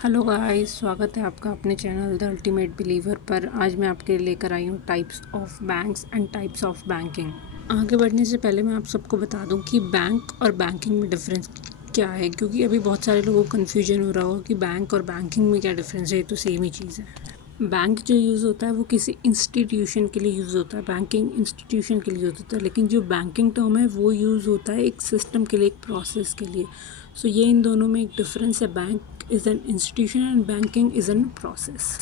Hello guys, स्वागत है आपका अपने चैनल द अल्टीमेट बिलीवर पर। आज मैं आपके लिए लेकर आई हूँ types of banks and types of banking. आगे बढ़ने से पहले मैं आप सबको बता दूँ कि बैंक और बैंकिंग में डिफरेंस क्या है, क्योंकि अभी बहुत सारे लोगों को कन्फ्यूजन हो रहा होगा कि बैंक और बैंकिंग में क्या डिफरेंस है। ये तो सेम ही चीज़ है। बैंक जो यूज़ होता है वो किसी इंस्टीट्यूशन के लिए यूज़ होता है, बैंकिंग इंस्टीट्यूशन के लिए यूज़ होता है। लेकिन जो बैंकिंग टर्म है वो यूज़ होता है एक सिस्टम के लिए, एक प्रोसेस के लिए। सो ये इन दोनों में एक डिफरेंस है। Bank is an institution and banking is an process.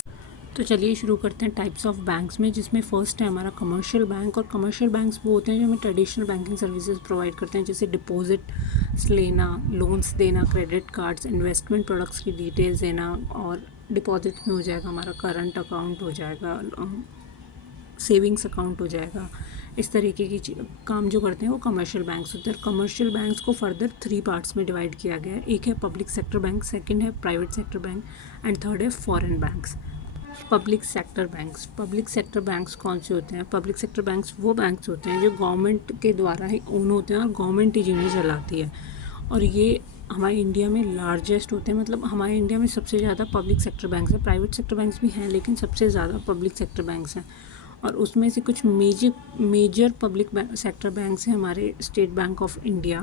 तो चलिए शुरू करते हैं टाइप्स ऑफ बैंक्स में, जिसमें फर्स्ट है हमारा कमर्शियल बैंक। और कमर्शियल बैंक्स वो होते हैं जो हमें ट्रेडिशनल बैंकिंग सर्विसेज प्रोवाइड करते हैं, जैसे डिपॉजिट्स लेना, लोन्स देना, क्रेडिट कार्ड्स, इन्वेस्टमेंट प्रोडक्ट्स की डिटेल्स देना। और डिपॉजिट में हो जाएगा हमारा करंट अकाउंट, हो जाएगा सेविंग्स अकाउंट, हो जाएगा। इस तरीके की काम जो करते हैं वो कमर्शियल बैंक्स होते हैं। कमर्शियल बैंक्स को फर्दर 3 पार्ट्स में डिवाइड किया गया है। एक है पब्लिक सेक्टर बैंक, सेकंड है private sector bank and third है foreign banks. Public sector banks कौन से होते हैं? पब्लिक सेक्टर बैंक्स वो बैंक्स होते हैं जो गवर्नमेंट के द्वारा ही ओन होते हैं और गवर्नमेंट ही जिन्हें चलाती है। और ये हमारे इंडिया में लार्जेस्ट होते हैं, मतलब हमारे इंडिया में सबसे ज़्यादा पब्लिक सेक्टर बैंक्स हैं। प्राइवेट सेक्टर बैंक्स भी हैं, लेकिन सबसे ज़्यादा पब्लिक सेक्टर बैंक्स हैं। और उसमें से कुछ मेजर पब्लिक सेक्टर बैंक्स हैं हमारे: state bank of India,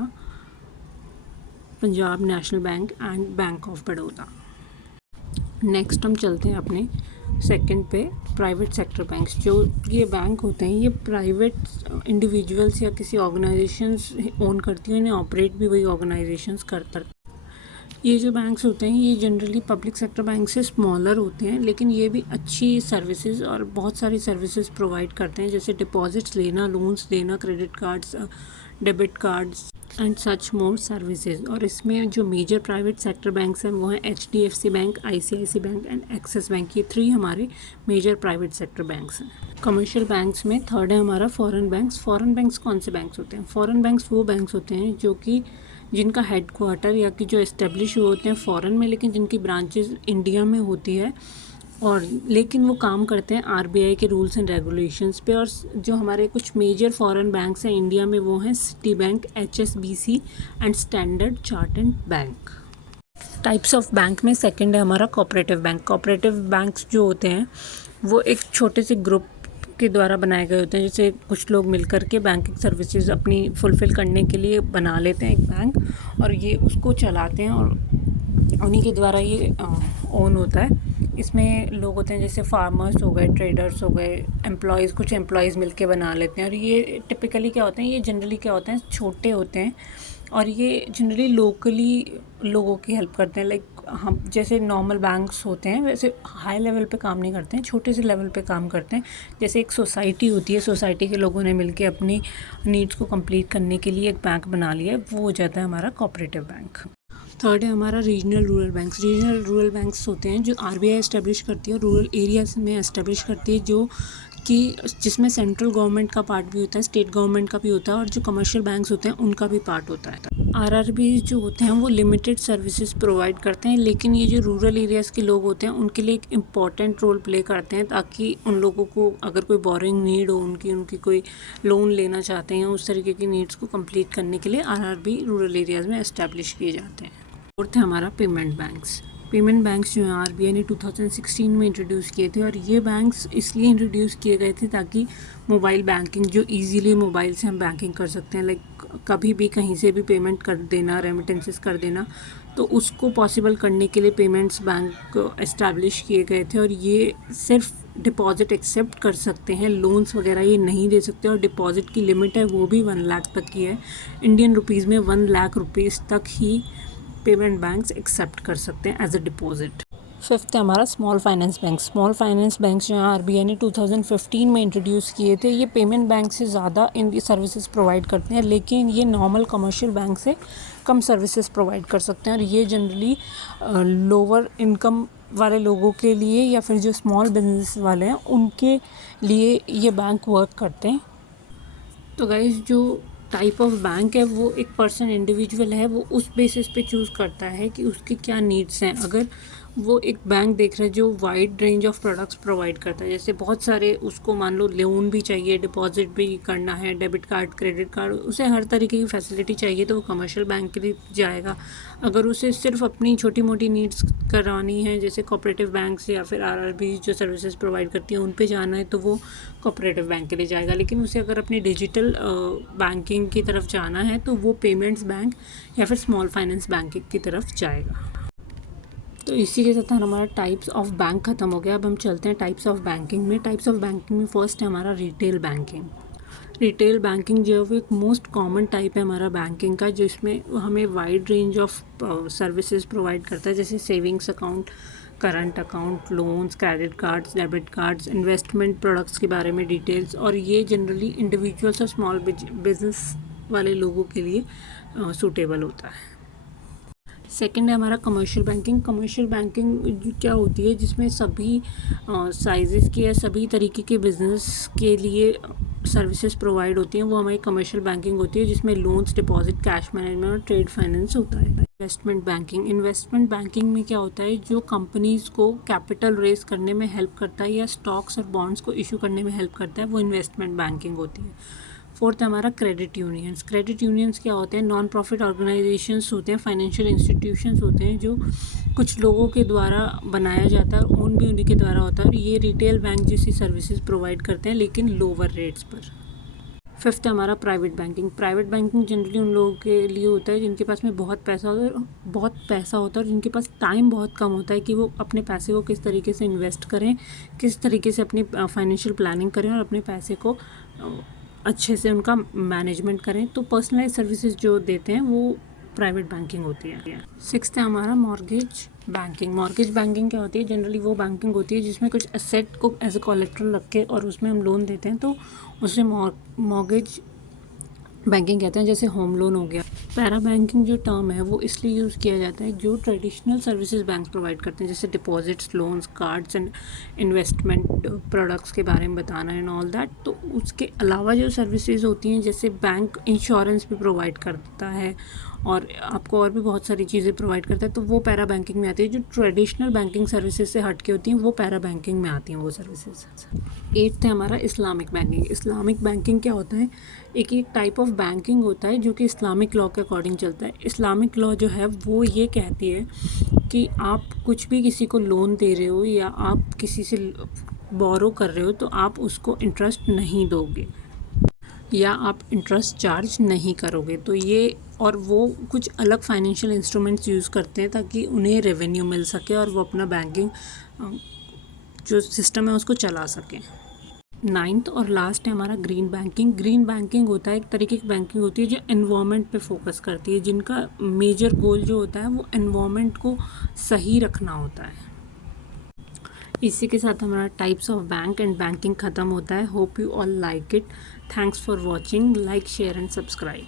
Punjab national bank and bank of Baroda. Next हम चलते हैं अपने सेकंड पे, प्राइवेट सेक्टर बैंक्स। जो ये बैंक होते हैं ये प्राइवेट इंडिविजुअल्स या किसी ऑर्गेनाइजेशंस ओन करती हैं, इन्हें ऑपरेट भी वही ऑर्गेनाइजेशंस करते हैं। ये जो बैंक्स होते हैं ये जनरली पब्लिक सेक्टर बैंक से स्मॉलर होते हैं, लेकिन ये भी अच्छी सर्विसेज और बहुत सारी सर्विसेज प्रोवाइड करते हैं, जैसे डिपॉजिट्स लेना, लोन्स देना, credit cards, debit cards and such more services. और इसमें जो मेजर प्राइवेट सेक्टर बैंक्स हैं वो हैं HDFC bank, ICICI bank and axis bank. ये 3 हमारे मेजर प्राइवेट सेक्टर बैंक्स हैं। कमर्शियल बैंक्स में थर्ड है हमारा फॉरेन बैंक्स। फॉरेन बैंक्स कौन से बैंक्स होते हैं? फॉरेन बैंक्स वो बैंक्स होते हैं जो कि जिनका हेड क्वार्टर या कि जो इस्टेब्लिश हुए होते हैं फ़ॉरेन में, लेकिन जिनकी ब्रांचेस इंडिया में होती है, और लेकिन वो काम करते हैं RBI के रूल्स एंड रेगुलेशंस पे। और जो हमारे कुछ मेजर फॉरेन बैंक्स हैं इंडिया में वो हैं city bank, HSBC and standard chartered bank. Types of bank में सेकंड है हमारा कोऑपरेटिव बैंक। कोऑपरेटिव बैंक्स जो होते हैं वो एक छोटे से ग्रुप के द्वारा बनाए गए होते हैं, जैसे कुछ लोग मिलकर के बैंकिंग सर्विसेज अपनी फुलफ़िल करने के लिए बना लेते हैं एक बैंक, और ये उसको चलाते हैं और उन्हीं के द्वारा ये ओन होता है। इसमें लोग होते हैं जैसे फार्मर्स हो गए, ट्रेडर्स हो गए, एम्प्लॉयज़, कुछ एम्प्लॉयज़ मिलके बना लेते हैं। और ये टिपिकली क्या होते हैं, ये जनरली क्या होते हैं, छोटे होते हैं और ये जनरली लोकली लोगों की हेल्प करते हैं। लाइक हम जैसे नॉर्मल बैंक्स होते हैं वैसे हाई लेवल पे काम नहीं करते हैं, छोटे से लेवल पे काम करते हैं। जैसे एक सोसाइटी होती है, सोसाइटी के लोगों ने मिलके अपनी नीड्स को कंप्लीट करने के लिए एक बैंक बना लिया है, वो हो जाता है हमारा कोऑपरेटिव बैंक। थर्ड है हमारा regional rural banks. Regional rural banks होते हैं जो RBI एस्टेब्लिश करती है और रूरल एरियाज में एस्टेब्लिश करती है, जो कि जिसमें सेंट्रल गवर्नमेंट का पार्ट भी होता है, स्टेट गवर्नमेंट का भी होता है, और जो कमर्शियल बैंक्स होते हैं उनका भी पार्ट होता है। RRB जो होते हैं वो लिमिटेड सर्विसेज प्रोवाइड करते हैं, लेकिन ये जो रूरल एरियाज़ के लोग होते हैं उनके लिए एक इम्पॉर्टेंट रोल प्ले करते हैं, ताकि उन लोगों को अगर कोई बोरिंग नीड हो, उनकी कोई लोन लेना चाहते हैं, उस तरीके की नीड्स को कंप्लीट करने के लिए RRB रूरल एरियाज़ में एस्टेब्लिश किए जाते हैं। फोर्थ है हमारा पेमेंट बैंक्स। पेमेंट बैंक्स जो हैं RBI ने 2016 में इंट्रोड्यूस किए थे, और ये बैंक्स इसलिए इंट्रोड्यूस किए गए थे ताकि मोबाइल बैंकिंग, जो इजीली मोबाइल से हम बैंकिंग कर सकते हैं, लाइक कभी भी कहीं से भी पेमेंट कर देना, रेमिटेंसेस कर देना, तो उसको पॉसिबल करने के लिए पेमेंट्स बैंक इस्टेब्लिश किए गए थे। और ये सिर्फ डिपॉजिट एक्सेप्ट कर सकते हैं, लोन्स वगैरह ये नहीं दे सकते, और डिपॉजिट की लिमिट है वो भी 1 लाख तक की है। इंडियन रुपीज़ में 1 लाख रुपीज़ तक ही पेमेंट बैंक्स एक्सेप्ट कर सकते हैं एज अ डिपॉजिट। फिफ्थ है हमारा small finance bank. Small finance banks जो हैं RBI ने 2015 में इंट्रोड्यूस किए थे। ये पेमेंट बैंक से ज़्यादा इनकी सर्विसेज प्रोवाइड करते हैं, लेकिन ये नॉर्मल कमर्शियल बैंक से कम सर्विसेज प्रोवाइड कर सकते हैं, और ये जनरली लोअर इनकम वाले लोगों के लिए या फिर जो स्मॉल बिजनेस वाले हैं उनके लिए ये बैंक वर्क करते हैं। तो गाइस, जो टाइप ऑफ बैंक है वो एक पर्सन इंडिविजुअल है, वो उस बेसिस पे चूज़ करता है कि उसकी क्या नीड्स हैं। अगर वो एक बैंक देख रहा है जो wide range of products provide करता है, जैसे बहुत सारे, उसको मान लो लोन भी चाहिए, डिपॉजिट भी करना है, डेबिट कार्ड, क्रेडिट कार्ड, उसे हर तरीके की फैसिलिटी चाहिए तो वो कमर्शियल बैंक के लिए जाएगा। अगर उसे सिर्फ अपनी छोटी मोटी नीड्स करानी है, जैसे कोऑपरेटिव बैंक से या फिर आरआरबी जो सर्विसेज प्रोवाइड करती हैं उन पे जाना है, तो वो कोऑपरेटिव बैंक के लिए जाएगा। लेकिन उसे अगर अपनी डिजिटल बैंकिंग की तरफ जाना है तो वो पेमेंट्स बैंक या फिर स्मॉल फाइनेंस बैंक की तरफ जाएगा। तो इसी के साथ हमारा टाइप्स ऑफ बैंक ख़त्म हो गया। अब हम चलते हैं टाइप्स ऑफ बैंकिंग में। टाइप्स ऑफ बैंकिंग में फर्स्ट है हमारा रिटेल बैंकिंग। रिटेल बैंकिंग जो है वो एक मोस्ट कॉमन टाइप है हमारा बैंकिंग का, जिसमें हमें wide range of services provide करता है, जैसे savings account, current account, loans, credit cards, debit cards, investment products के बारे में डिटेल्स, और ये जनरली इंडिविजुअल्स और स्मॉल बिजनेस वाले लोगों के लिए सूटेबल होता है। सेकंड है हमारा कमर्शियल बैंकिंग। कमर्शियल बैंकिंग क्या होती है, जिसमें सभी साइज़ेस की या सभी तरीके के बिजनेस के लिए सर्विसेज प्रोवाइड होती हैं, वो हमारी कमर्शियल बैंकिंग होती है, जिसमें लोन्स, डिपॉजिट, कैश मैनेजमेंट और ट्रेड फाइनेंस होता है। Investment banking. इन्वेस्टमेंट बैंकिंग में क्या होता है, जो कंपनीज़ को कैपिटल रेज करने में हेल्प करता है या स्टॉक्स और बॉन्ड्स को इशू करने में हेल्प करता है, वो इन्वेस्टमेंट बैंकिंग होती है। फोर्थ है हमारा क्रेडिट यूनियंस। क्रेडिट यूनियंस क्या होते हैं, नॉन प्रॉफिट ऑर्गेनाइजेशंस होते हैं, फाइनेंशियल इंस्टीट्यूशंस होते हैं, जो कुछ लोगों के द्वारा बनाया जाता है और ओन भी उन्हीं के द्वारा होता है, और ये रिटेल बैंक जैसी सर्विसेज प्रोवाइड करते हैं लेकिन लोअर रेट्स पर। फिफ्थ है हमारा private banking. Private banking generally उन लोगों के लिए होता है जिनके पास में बहुत पैसा होता है और जिनके पास टाइम बहुत कम होता है कि वो अपने पैसे को किस तरीके से इन्वेस्ट करें, किस तरीके से अपनी फाइनेंशियल प्लानिंग करें और अपने पैसे को अच्छे से उनका मैनेजमेंट करें। तो पर्सनलाइज सर्विसेज जो देते हैं वो प्राइवेट बैंकिंग होती है। सिक्स्थ है हमारा मॉर्गेज बैंकिंग। मॉर्गेज बैंकिंग क्या होती है, जनरली वो बैंकिंग होती है जिसमें कुछ एसेट को एज ए कोलेट्रल रख के और उसमें हम लोन देते हैं, तो उसे मॉर्गेज बैंकिंग कहते हैं, जैसे होम लोन हो गया। पैरा बैंकिंग जो टर्म है वो इसलिए यूज़ किया जाता है जो ट्रेडिशनल सर्विसेज बैंक प्रोवाइड करते हैं, जैसे deposits, loans, cards and investment products के बारे में बताना एंड ऑल दैट। तो उसके अलावा जो सर्विसेज होती हैं, जैसे बैंक इंश्योरेंस भी प्रोवाइड करता है और आपको और भी बहुत सारी चीज़ें प्रोवाइड करता है, तो वो पैरा बैंकिंग में आती है। जो ट्रेडिशनल बैंकिंग सर्विसेज से हट के होती हैं वो पैरा बैंकिंग में आती हैं वो सर्विसेज। एट्थ है हमारा इस्लामिक बैंकिंग। इस्लामिक बैंकिंग क्या होता है, एक टाइप ऑफ बैंकिंग होता है जो कि इस्लामिक लॉ के अकॉर्डिंग चलता है। इस्लामिक लॉ जो है वो ये कहती है कि आप कुछ भी किसी को लोन दे रहे हो या आप किसी से बोरो कर रहे हो तो आप उसको इंटरेस्ट नहीं दोगे या आप इंटरेस्ट चार्ज नहीं करोगे। तो ये और वो कुछ अलग फाइनेंशियल इंस्ट्रूमेंट्स यूज़ करते हैं ताकि उन्हें रेवेन्यू मिल सके और वो अपना बैंकिंग जो सिस्टम है उसको चला सकें। नाइन्थ और लास्ट है हमारा ग्रीन बैंकिंग। ग्रीन बैंकिंग होता है एक तरीके की बैंकिंग होती है जो एनवायरनमेंट पे फोकस करती है, जिनका मेजर गोल जो होता है वो एनवायरनमेंट को सही रखना होता है। इसी के साथ हमारा types of bank and banking ख़त्म होता है। Hope you all like it. Thanks for watching. Like, share and subscribe.